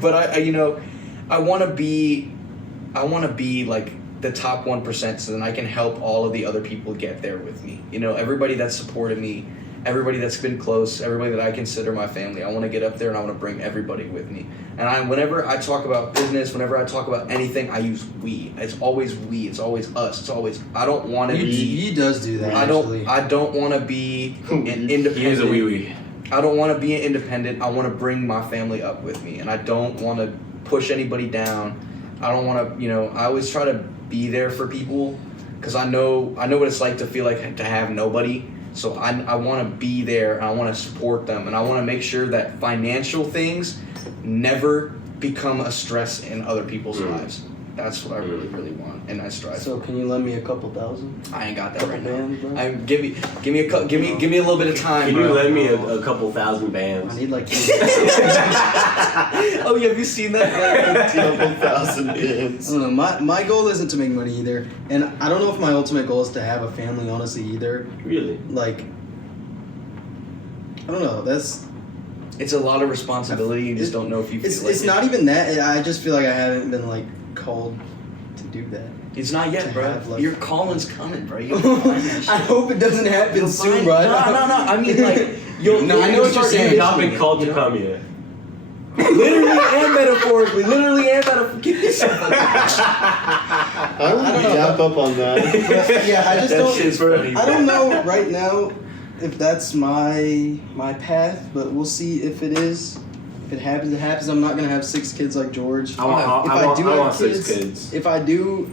But I want to be like the top 1%, so then I can help all of the other people get there with me. Everybody that's supported me, everybody that's been close, everybody that I consider my family. I want to get up there and I want to bring everybody with me. And whenever I talk about business, whenever I talk about anything, I use we. It's always we. It's always us. It's always. I don't want to be. He does do that. I don't want to be an independent. He is a wee. I don't want to be an independent. I want to bring my family up with me, and I don't want to push anybody down. I don't want to, I always try to be there for people because I know what it's like to feel like to have nobody. So I want to be there, and I want to support them, and I want to make sure that financial things never become a stress in other people's lives. That's what I really, really want, and I strive. So can you lend me a couple thousand? I ain't got that right now. Bands, bro? Give me a little bit of time. Can bro. you lend me a couple thousand I bands? need like. Oh yeah, have you seen that? Couple thousand pins. I don't know. My goal isn't to make money either, and I don't know if my ultimate goal is to have a family. Honestly, either. Really? Like, I don't know. It's a lot of responsibility. You just don't know if you feel like It's not even that. I just feel like I haven't been like called to do that. It's not yet, to bro. have, like- Your calling's coming, bro. You'll find that shit. I hope it doesn't happen You'll soon, find- bro. No. I mean, like, you'll. No, I know what you're start saying. You've not been envisioning called it, to come yet. Literally and metaphorically. Give me something. I would I don't know. gap up on that. Yeah, I just That don't. shit's funny, I bro. don't know right now if that's my path, but we'll see if it is. If it happens, it happens. I'm not gonna have 6 kids like George. I want 6 kids. If I do,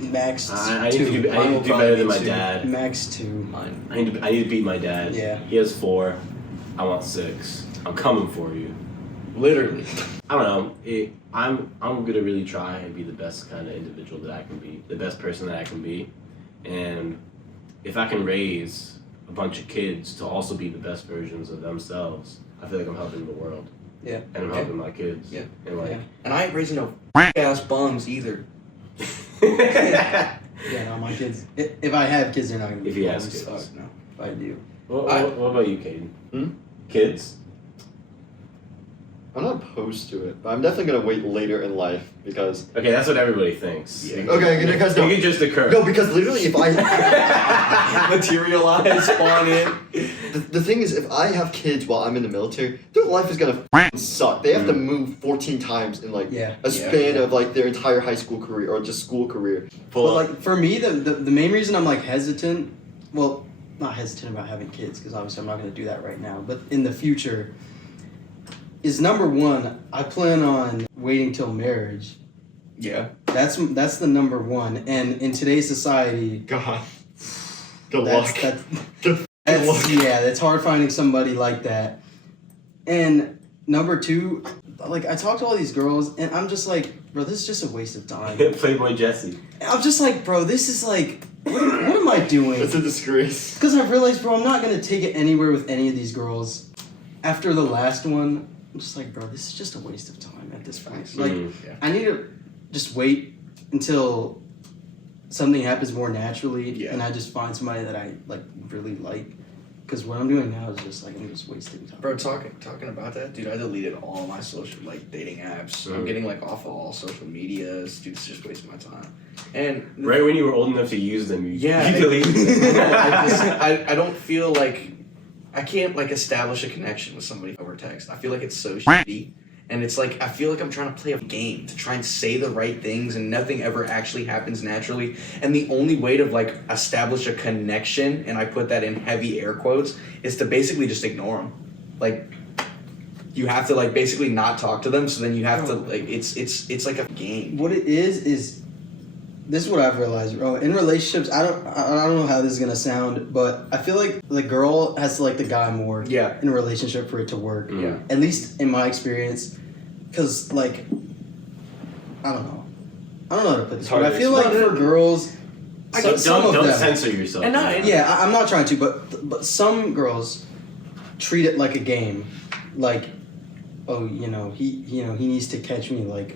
max I need 2. to do better than my dad. Max 2. Mine. I need to beat my dad. Yeah. He has 4. I want 6. I'm coming for you. Literally. I don't know. I'm gonna really try and be the best kind of individual that I can be, the best person that I can be, and if I can raise a bunch of kids to also be the best versions of themselves, I feel like I'm helping the world. Yeah. And I'm helping my kids. Yeah. And like. And I ain't raising no ass bums either. Yeah, no, my kids. If I have kids, they're not gonna be. If he has bums. kids. Fuck, no. If I do. What about you, Kaden? Kids? I'm not opposed to it, but I'm definitely gonna wait later in life because. Okay, that's what everybody thinks. Yeah. Okay, because It can just occur. No, because literally, if I Materialize, spawn in. the thing is, if I have kids while I'm in the military, their life is gonna suck. They have to move 14 times in like Yeah. a span of like their entire high school career or just school career. But like for me, the main reason I'm like hesitant, well, not hesitant about having kids because obviously I'm not gonna do that right now, but in the future, is number one, I plan on waiting till marriage. Yeah. That's the number one, and in today's society, God, good luck. That's hard finding somebody like that. And number two, like I talk to all these girls, and I'm just like, bro, this is just a waste of time. Playboy Jesse. I'm just like, bro, this is like, what am I doing? It's a disgrace. Because I've realized, bro, I'm not gonna take it anywhere with any of these girls. After the last one, I'm just like, bro, this is just a waste of time at this point. Like, Yeah. I need to just wait until something happens more naturally, Yeah. and I just find somebody that I like really like. Because what I'm doing now is just like I'm just wasting time. Bro, talking about that, dude, I deleted all my social dating apps. I'm getting off of all social medias. Dude, it's just wasting my time. And Right when you were old enough to use them, you Yeah. deleted them. I don't feel like I can't like establish a connection with somebody over text. I feel like it's so shitty. And it's like, I feel like I'm trying to play a game to try and say the right things and nothing ever actually happens naturally. And the only way to like establish a connection, and I put that in heavy air quotes, is to basically just ignore them. Like, you have to like basically not talk to them, so then you have to like, it's like a game. What it is this is what I've realized, bro. In relationships, I don't know how this is gonna sound, but I feel like the girl has to like the guy more in a relationship for it to work. Yeah. At least in my experience. Because, like, I don't know how to put this, but I feel like for girls, don't censor yourself. And I'm not trying to, but some girls treat it like a game, like, oh, he needs to catch me, like,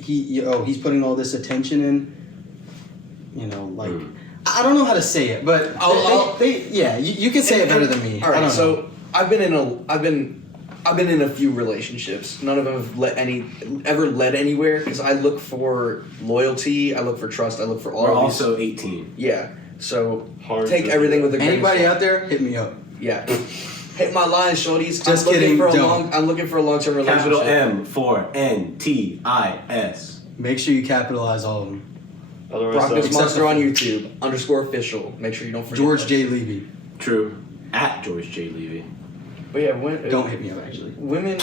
he's putting all this attention in, like, I don't know how to say it, but you can say it better than me. All right, I don't so know. I've been in a few relationships. None of them have ever led anywhere because I look for loyalty, I look for trust, I look for all We're of these. also 18. Yeah. So Hard take to- everything with a grain of Anybody salt. out there, hit me up. Yeah. Hit my line, shorties. Just I'm kidding, looking for don't. I'm looking for a long-term relationship. Capital M for NTIS. Make sure you capitalize all of them. Otherwise, Brockness Except Monster the- on YouTube _official. Make sure you don't forget George that. J. Levy. True. At George J. Levy. But yeah, Don't hit me up, actually. Women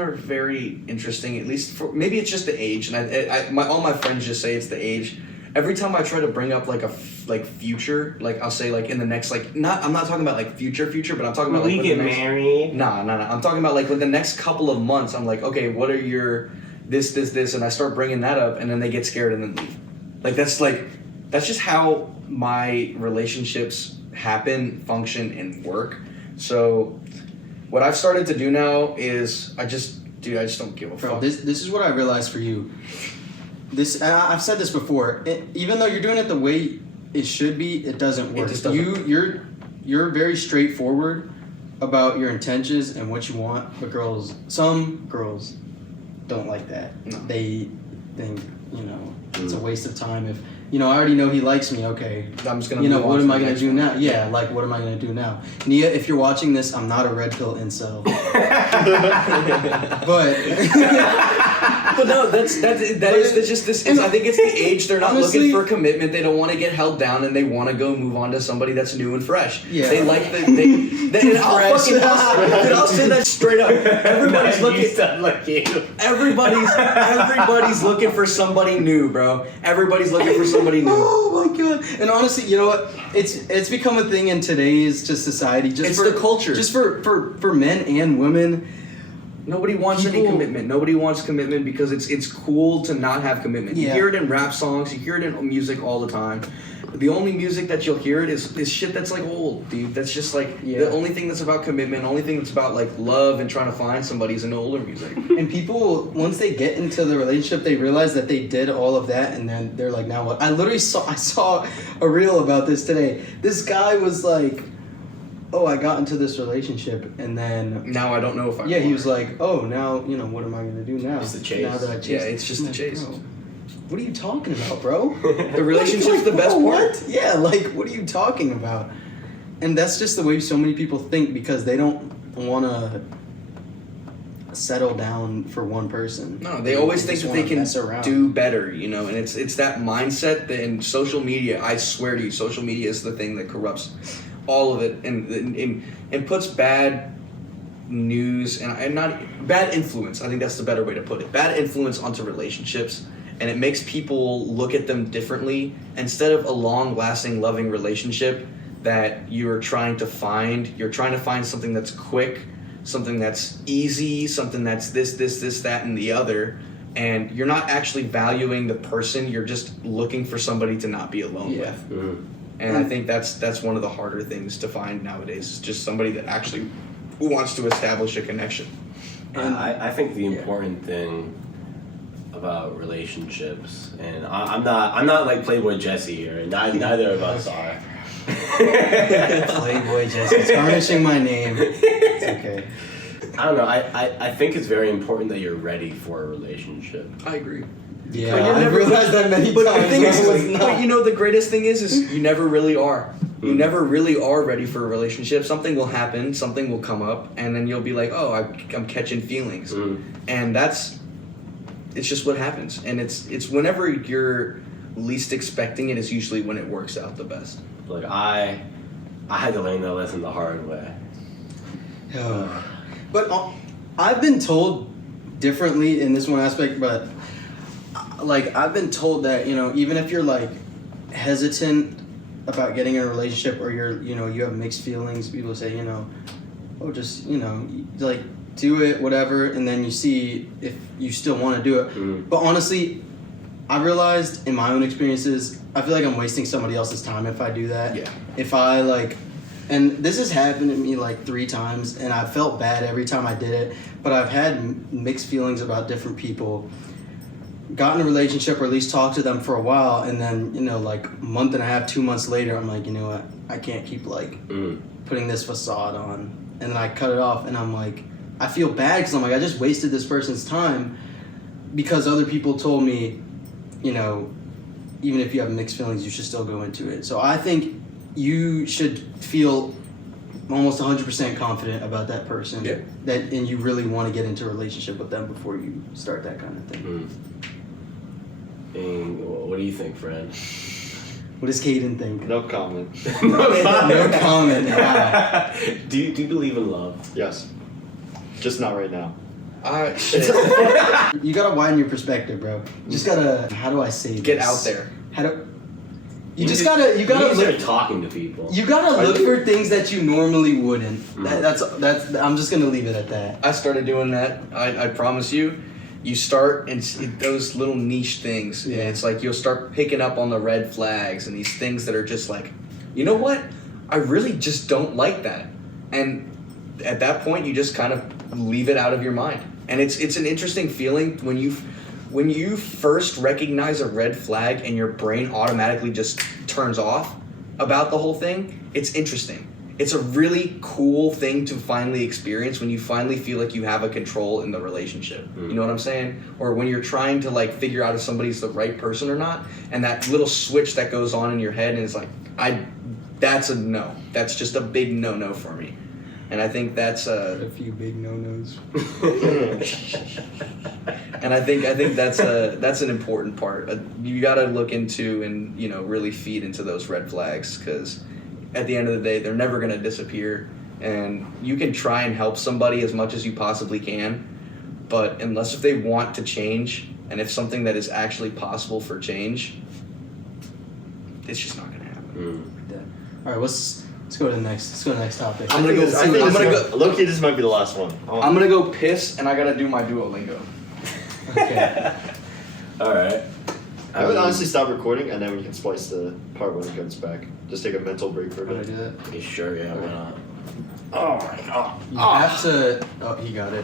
are very interesting. At least for maybe it's just the age, and all my friends just say it's the age. Every time I try to bring up like future, like I'll say like in the next I'm not talking about like future, but I'm talking about like get the next, married. Nah. I'm talking about like with the next couple of months. I'm like, okay, what are your this, and I start bringing that up, and then they get scared and then leave. That's just how my relationships happen, function, and work. So what I've started to do now is I just don't give a Bro, fuck. this is what I realized for you. I've said this before. Even though you're doing it the way it should be, it doesn't work. It just doesn't. You're very straightforward about your intentions and what you want, but some girls don't like that. No. They think it's a waste of time. If I already know he likes me, okay. I'm just gonna. What am I gonna do now? Yeah, like what am I gonna do now? Nia, if you're watching this, I'm not a red pill incel. But no, that's just this. I think it's the age. They're not honestly, looking for commitment. They don't want to get held down, and they want to go move on to somebody that's new and fresh. Yeah. They like and I'll say that straight up. Everybody's Everybody's looking for somebody new, bro. Everybody's looking for somebody new. Oh my god! And honestly, you know what? It's become a thing in today's just society. It's the culture. Just for men and women. Nobody wants any commitment. Nobody wants commitment because it's cool to not have commitment. You Yeah. hear it in rap songs. You hear it in music all the time. The only music that you'll hear it is shit that's like old, dude. That's just like the only thing that's about commitment, the only thing that's about like love and trying to find somebody is in older music. And people, once they get into the relationship, they realize that they did all of that, and then they're like, now what? I saw a reel about this today. This guy was like, oh, I got into this relationship, and then Now I don't know if I. he was like, oh, now what am I gonna do now? It's the chase. Now that I chased. Yeah, it's just the chase. Bro, what are you talking about, bro? The relationship's the best bro, part. What? Yeah, like what are you talking about? And that's just the way so many people think because they don't want to settle down for one person. No, they always think just that they wanna can mess around. do better, and it's that mindset that in social media, I swear to you, social media is the thing that corrupts all of it and puts bad news and not bad influence. I think that's the better way to put it. Bad influence onto relationships, and it makes people look at them differently instead of a long-lasting, loving relationship that you're trying to find. You're trying to find something that's quick, something that's easy, something that's this, that, and the other. And you're not actually valuing the person. You're just looking for somebody to not be alone with. Mm-hmm. And I think that's one of the harder things to find nowadays. Is just somebody that actually wants to establish a connection. And I think the important thing about relationships, and I'm not like Playboy Jesse here, and neither of us are. Playboy Jesse, tarnishing my name. It's okay. I don't know. I think it's very important that you're ready for a relationship. I agree. Yeah, But you're I've never- realized that many But times. the thing is, I was not. but the greatest thing is you never really are. You never really are ready for a relationship. Something will happen, something will come up, and then you'll be like, oh, I'm catching feelings. And it's just what happens. And it's whenever you're least expecting it is usually when it works out the best. Like I had to learn that lesson the hard way. But I've been told differently in this one aspect, but like I've been told that, even if you're like hesitant about getting in a relationship or you have mixed feelings, people say, oh, just, like do it, whatever, and then you see if you still want to do it. But honestly, I realized in my own experiences, I feel like I'm wasting somebody else's time if I do that. Yeah. If I and this has happened to me like 3 times, and I felt bad every time I did it, but I've had mixed feelings about different people. Got in a relationship or at least talked to them for a while, and then, like a month and a half, 2 months later, I'm like, you know what, I can't keep putting this facade on. And then I cut it off, and I'm like, I feel bad because I'm like, I just wasted this person's time because other people told me, even if you have mixed feelings, you should still go into it. So I think you should feel almost 100% confident about that person. Yeah. And you really want to get into a relationship with them before you start that kind of thing. And what do you think, friend? What does Kaden think? No comment. No comment. Wow. Do you believe in love? Yes. Just not right now. Shit. You gotta widen your perspective, bro. You just gotta. How do I say this? Get out there. You gotta start look. talking to people. You gotta look for things that you normally wouldn't. That's. I'm just gonna leave it at that. I started doing that. I promise you. You start and those little niche things. Yeah. And it's like you'll start picking up on the red flags and these things that are just like, you know what? I really just don't like that. And at that point, you just kind of leave it out of your mind. And it's an interesting feeling when you first recognize a red flag and your brain automatically just turns off about the whole thing. It's interesting. It's a really cool thing to finally experience when you finally feel like you have a control in the relationship. You know what I'm saying? Or when you're trying to like figure out if somebody's the right person or not, and that little switch that goes on in your head and it's like, that's a no. That's just a big no for me. And I think that's A few big no-nos. and I think that's an important part. You got to look into and really feed into those red flags, because at the end of the day, they're never going to disappear. And you can try and help somebody as much as you possibly can, but unless if they want to change, and if something that is actually possible for change, it's just not going to happen. All right, let's go to the next topic. I'm gonna go. Low-key, this might be the last one. I'm gonna go piss, and I gotta do my Duolingo. Okay. All right. I would honestly stop recording, and then we can splice the part when it comes back. Just take a mental break for a How do I bit. do that? Okay, sure, yeah, why not? Oh my god. You have to. Oh, he got it.